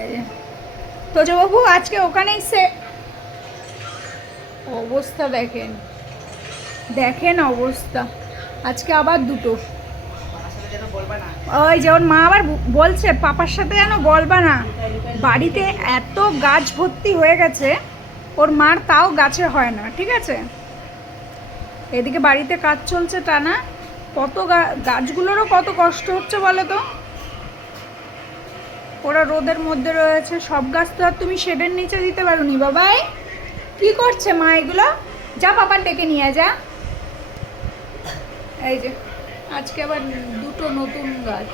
এই যে তোজবাবু আজকে ওখানেই অবস্থা দেখেন, দেখেন অবস্থা। আজকে আবার দুটো। ওই যে ওর মা আবার বলছে পাপার সাথে যেন বলবা না। বাড়িতে এত গাছ ভর্তি হয়ে গেছে, ওর মার তাও গাছে হয় না, ঠিক আছে। এদিকে বাড়িতে কাজ চলছে টানা, কত গাছগুলোরও কত কষ্ট হচ্ছে বলো তো। ওরা রোদের মধ্যে রয়েছে, সব গাছ তো আর তুমি শেডের নিচে দিতে পারো নি। বাবাই কি করছে মা এগুলো? যা পাপার ডেকে নিয়ে যা। এই যে আজকে আবার দুটো নতুন গাছ,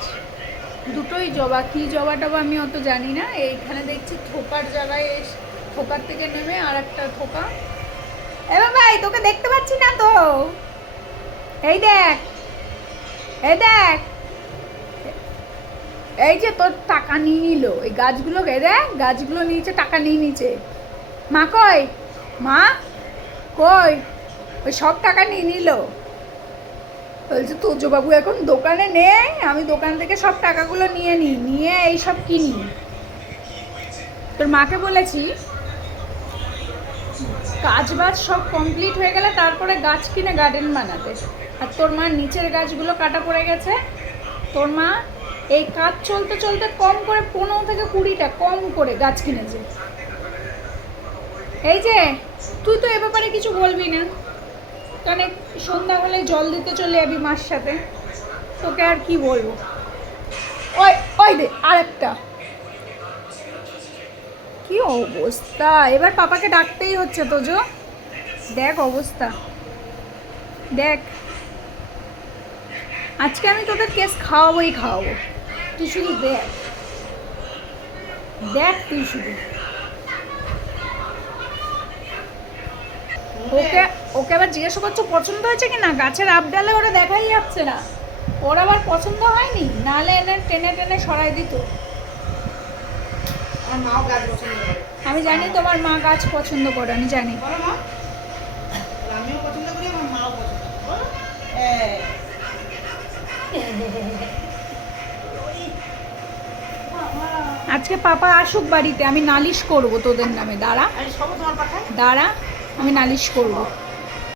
দুটোই জবা। কি জবা টবা আমি অত জানি না। এইখানে দেখছি থোকার জায়গায়, থোকার থেকে নেমে আর একটা থোকা। এবার ভাই তোকে দেখতে পাচ্ছি না তো। এই দেখ, এই দেখ, এই যে তোর টাকা নিয়ে নিল এই গাছগুলোকে। দেখ গাছগুলো নিচে টাকা নিয়ে নিচে। মা কই? মা কই? ওই সব টাকা নিয়ে নিল। বলছে তোজবাবু এখন দোকানে নেই, আমি দোকান থেকে সব টাকাগুলো নিয়ে নিই, নিয়ে এই সব কিনি। তোর মাকে বলেছি কাজ বাজ সব কমপ্লিট হয়ে গেলে তারপরে গাছ কিনে গার্ডেন বানাতে। আর তোর মা নিচের গাছগুলো কাটা পড়ে গেছে। তোর মা এই কাজ চলতে চলতে কম করে 15 থেকে 20টা কম করে গাছ কিনেছে। এই যে তুই তো এ ব্যাপারে কিছু বলবি না, কারণ সন্ধ্যা হলে জল দিতে চলে যাবি মার সাথে, তোকে আর কি বলবো। ওই ওই দে আরেকটা। কি অবস্থা, এবার পাপাকে ডাকতেই হচ্ছে। তোজো দেখ অবস্থা দেখ। আজকে আমি তোদের কেস খাওয়াবোই খাওয়াবো, তুই শুধু দেখ, দেখ তুই শুধু। ওকে ওকে আবার জিজ্ঞাসা করছো পছন্দ হয়েছে কি না। গাছের আপডালে ওরা দেখাই যাচ্ছে না, ওর আবার পছন্দ হয়নি, নালে এনে টেনে টেনে সরাই দিত। আমি জানি তোমার মা গাছ পছন্দ করে, আমি জানি। আজকে পাপা আসুক বাড়িতে, আমি নালিশ করব তোদের নামে। দাঁড়া দাঁড়া, আমি নালিশ করব।